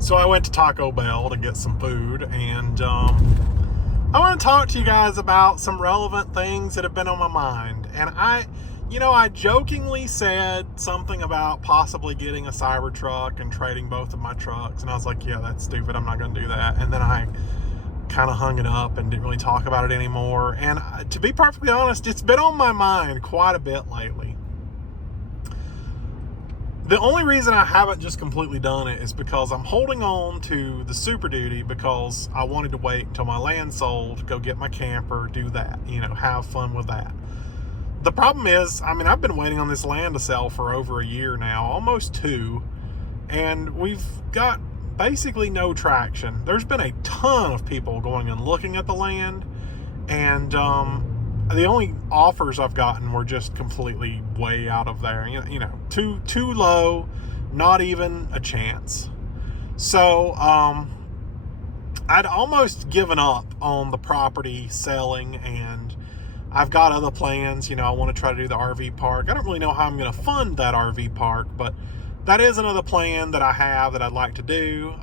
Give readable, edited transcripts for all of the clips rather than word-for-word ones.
So I went to Taco Bell to get some food, and I want to talk to you guys about some relevant things that have been on my mind. And I jokingly said something about possibly getting a cybertruck and trading both of my trucks, and I was like, yeah, that's stupid, I'm not going to do that. And then I kind of hung it up and didn't really talk about it anymore. And to be perfectly honest, it's been on my mind quite a bit lately. The only reason I haven't just completely done it is because I'm holding on to the Super Duty because I wanted to wait until my land sold, go get my camper, do that, have fun with that. The problem is, I've been waiting on this land to sell for over a year now, almost 2, and we've got basically no traction. There's been a ton of people going and looking at the land, and the only offers I've gotten were just completely way out of there. Too low, not even a chance. So I'd almost given up on the property selling, and I've got other plans. I want to try to do the RV park. I don't really know how I'm going to fund that RV park, but that is another plan that I have that I'd like to do.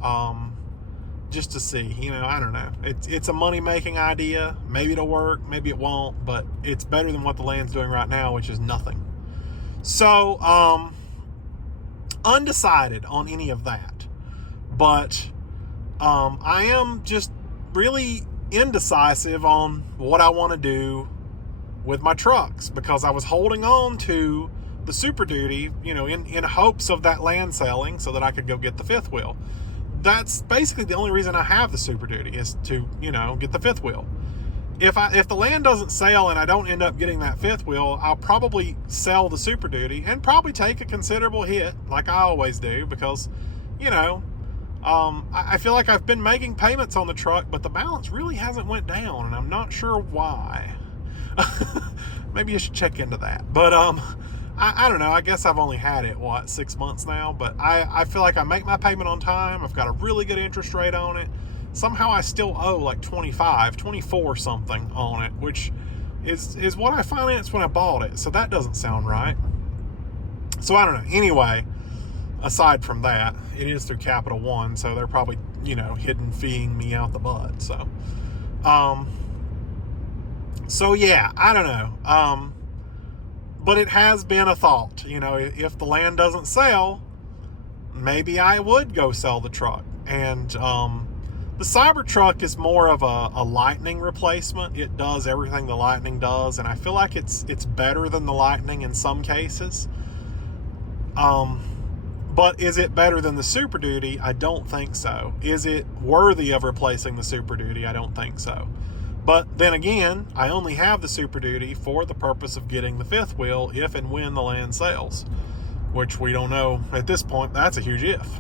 Just to see, I don't know. It's a money-making idea. Maybe it'll work, maybe it won't, but it's better than what the land's doing right now, which is nothing. So, undecided on any of that. But I am just really indecisive on what I want to do with my trucks, because I was holding on to the Super Duty, in hopes of that land selling so that I could go get the fifth wheel. That's basically the only reason I have the Super Duty, is to, get the fifth wheel. If the land doesn't sell and I don't end up getting that fifth wheel, I'll probably sell the Super Duty and probably take a considerable hit, like I always do, because, I feel like I've been making payments on the truck, but the balance really hasn't went down, and I'm not sure why. Maybe you should check into that. But I don't know. I guess I've only had it, 6 months now, but I feel like I make my payment on time. I've got a really good interest rate on it. Somehow I still owe like 24 something on it, which is what I financed when I bought it. So that doesn't sound right. So I don't know. Anyway, aside from that, it is through Capital One, so they're probably, hidden feeing me out the butt. So yeah, I don't know. But it has been a thought, if the land doesn't sell, maybe I would go sell the truck. And the Cybertruck is more of a Lightning replacement. It does everything the Lightning does, and I feel like it's better than the Lightning in some cases. But is it better than the Super Duty? I don't think so. Is it worthy of replacing the Super Duty? I don't think so. But then again, I only have the Super Duty for the purpose of getting the fifth wheel if and when the land sells, which we don't know at this point. That's a huge if.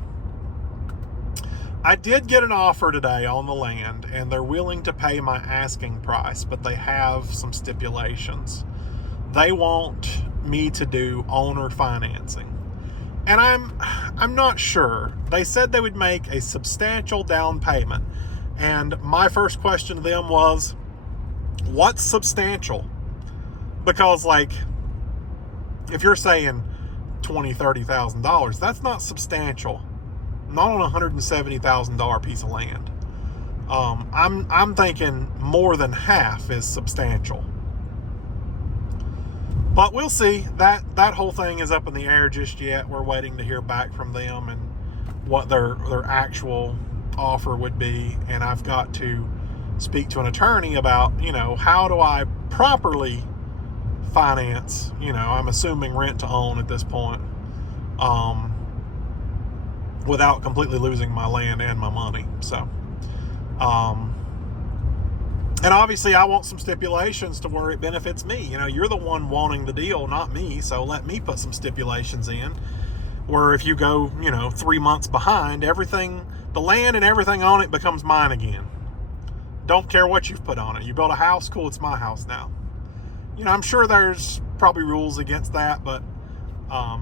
I did get an offer today on the land, and they're willing to pay my asking price, but they have some stipulations. They want me to do owner financing, and I'm not sure. They said they would make a substantial down payment. And my first question to them was, what's substantial? Because, if you're saying $20,000-$30,000, that's not substantial. Not on a $170,000 piece of land. I'm thinking more than half is substantial. But we'll see. That whole thing is up in the air just yet. We're waiting to hear back from them and what their actual offer would be, and I've got to speak to an attorney about, how do I properly finance, I'm assuming rent to own at this point, without completely losing my land and my money. So, and obviously I want some stipulations to where it benefits me. You're the one wanting the deal, not me, so let me put some stipulations in where if you go, 3 months behind, everything, the land and everything on it becomes mine again. Don't care what you've put on it. You built a house, cool, it's my house now. I'm sure there's probably rules against that, but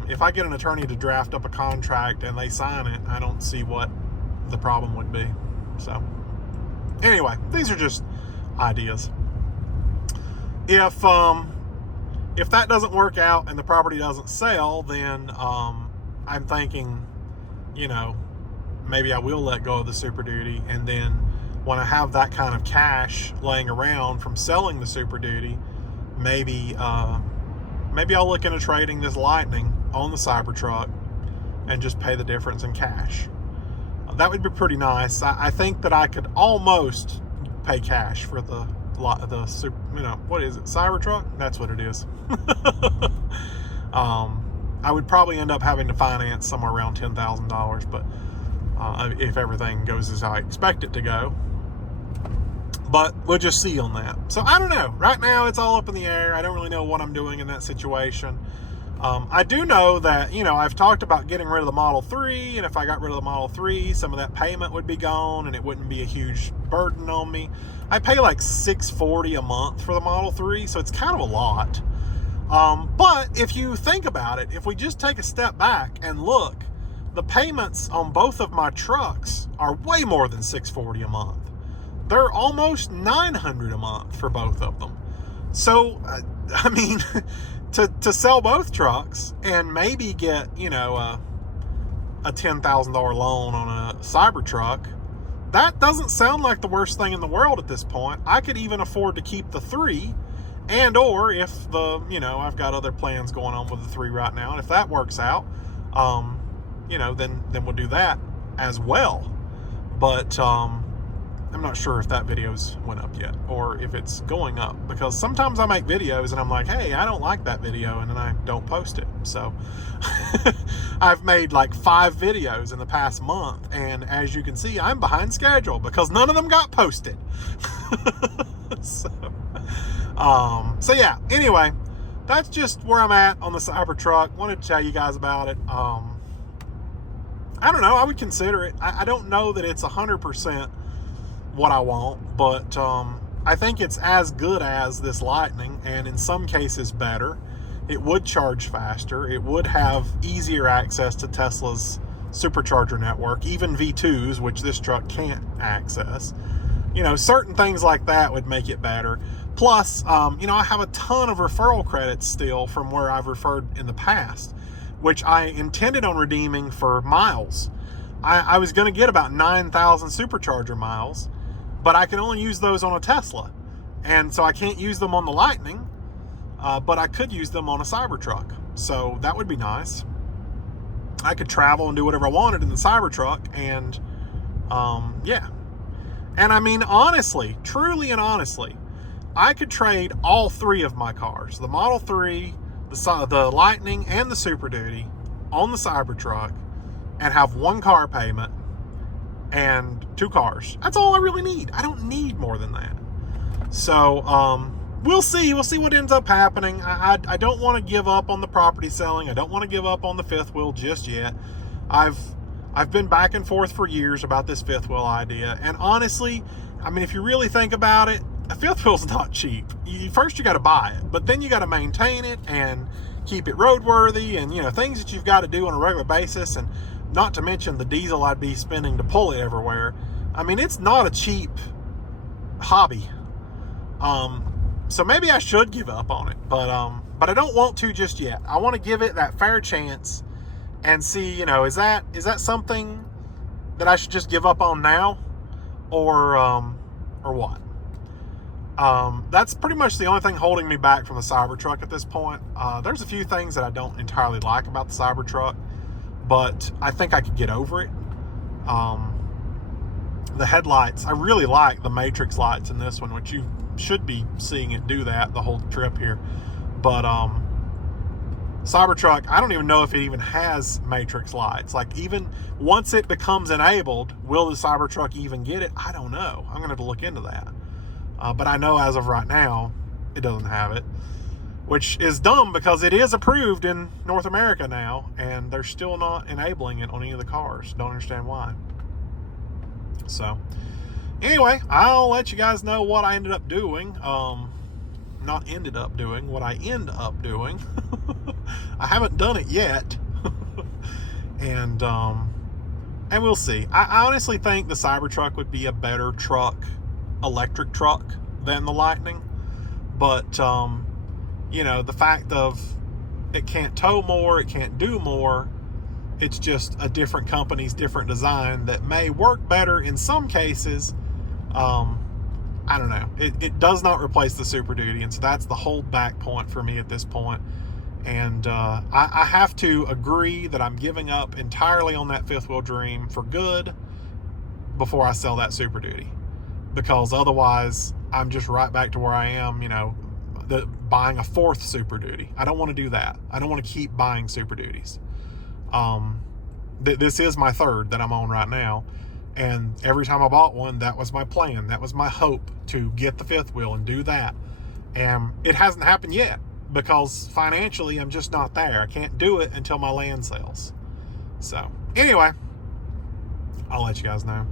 if I get an attorney to draft up a contract and they sign it, I don't see what the problem would be. So anyway, these are just ideas. If that doesn't work out and the property doesn't sell, then I'm thinking, maybe I will let go of the Super Duty, and then when I have that kind of cash laying around from selling the Super Duty, maybe I'll look into trading this Lightning on the Cybertruck and just pay the difference in cash. That would be pretty nice. I think that I could almost pay cash for the super, what is it, Cybertruck? That's what it is. I would probably end up having to finance somewhere around $10,000, but if everything goes as I expect it to go. But we'll just see on that. So I don't know. Right now it's all up in the air. I don't really know what I'm doing in that situation. I do know that, I've talked about getting rid of the Model 3, and if I got rid of the Model 3, some of that payment would be gone, and it wouldn't be a huge burden on me. I pay like $640 a month for the Model 3, so it's kind of a lot. But if you think about it, if we just take a step back and look, the payments on both of my trucks are way more than $640 a month. They're almost $900 a month for both of them. So, I mean, to sell both trucks and maybe get, a $10,000 loan on a Cybertruck, that doesn't sound like the worst thing in the world at this point. I could even afford to keep the 3, and or if I've got other plans going on with the 3 right now, and if that works out, then we'll do that as well. But I'm not sure if that video's went up yet or if it's going up, because sometimes I make videos and I'm like, hey, I don't like that video, and then I don't post it. So I've made like 5 videos in the past month, and as you can see, I'm behind schedule because none of them got posted. So yeah, anyway, that's just where I'm at on the Cybertruck. Wanted to tell you guys about it. I don't know, I would consider it. I don't know that it's 100% what I want, but I think it's as good as this Lightning, and in some cases better. It would charge faster. It would have easier access to Tesla's supercharger network, even V2s, which this truck can't access. Certain things like that would make it better. Plus, I have a ton of referral credits still from where I've referred in the past, which I intended on redeeming for miles. I was going to get about 9,000 supercharger miles, but I can only use those on a Tesla. And so I can't use them on the Lightning, but I could use them on a Cybertruck. So that would be nice. I could travel and do whatever I wanted in the Cybertruck, and yeah. And I mean, honestly, truly and honestly, I could trade all 3 of my cars, the Model 3, the Lightning, and the Super Duty, on the Cybertruck, and have 1 car payment and 2 cars. That's all I really need. I don't need more than that. So we'll see what ends up happening. I don't want to give up on the property selling. I don't want to give up on the 5th wheel just yet. I've been back and forth for years about this 5th wheel idea, and honestly, I mean, if you really think about it, a 5th wheel's not cheap. First you got to buy it, but then you got to maintain it and keep it roadworthy, and things that you've got to do on a regular basis, and not to mention the diesel I'd be spending to pull it everywhere. I mean, it's not a cheap hobby. So maybe I should give up on it, but I don't want to just yet. I want to give it that fair chance and see, is that something that I should just give up on now, or what? That's pretty much the only thing holding me back from the Cybertruck at this point. There's a few things that I don't entirely like about the Cybertruck, but I think I could get over it. The headlights, I really like the matrix lights in this one, which you should be seeing it do that the whole trip here. But Cybertruck, I don't even know if it even has matrix lights. Like, even once it becomes enabled, will the Cybertruck even get it? I don't know. I'm gonna have to look into that. But I know as of right now, it doesn't have it, which is dumb because it is approved in North America now, and they're still not enabling it on any of the cars. Don't understand why. So anyway, I'll let you guys know what I ended up doing. What I end up doing. I haven't done it yet. and we'll see. I honestly think the Cybertruck would be a better electric truck than the Lightning, but the fact of it can't tow more, it can't do more, It's just a different company's different design that may work better in some cases. I don't know. It does not replace the Super Duty, and so that's the hold back point for me at this point. And I have to agree that I'm giving up entirely on that fifth wheel dream for good before I sell that Super Duty, because otherwise I'm just right back to where I am, buying a fourth Super Duty. I don't want to do that. I don't want to keep buying Super Duties. This is my third that I'm on right now, and every time I bought one, that was my plan. That was my hope, to get the fifth wheel and do that. And it hasn't happened yet because financially I'm just not there. I can't do it until my land sells. So anyway, I'll let you guys know.